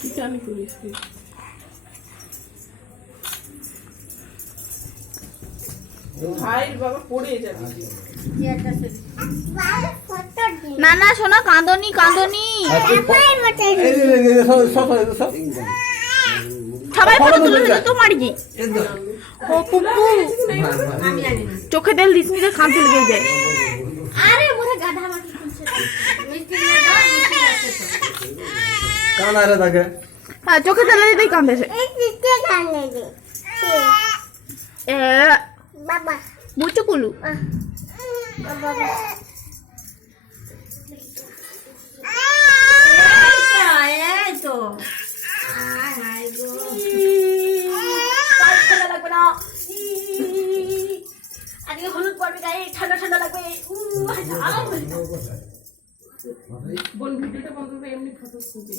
কি জানি করিস তুই? ভাই বাবা পড়ে যাবে। না না সোনা, কাঁদনি কাঁদনি, সবাই ফটো তুলে দিল তো মারিজি। ও পুপু চোখে তেল দিস নি, কাঁদতে লেগে যায়। আরে মোরে গাধা মাটি খুলছে মিষ্টি দিয়ে দাও, মিষ্টি আছে তো কানা রে থাকে। হ্যাঁ চোখে তেল দিতেই কাঁদেছে। এই দিতে কানে দে বাবা বুঝছো কুলু? বাবা এই তো আয় হায় গো পাঁচ খেলা লাগবে না। আজকে হলুদ পড়বে গায়ে, ঠান্ডা ঠান্ডা লাগবে। বোন ভিডিওটা বন্ধ করে এমনি ফটো তুলতে।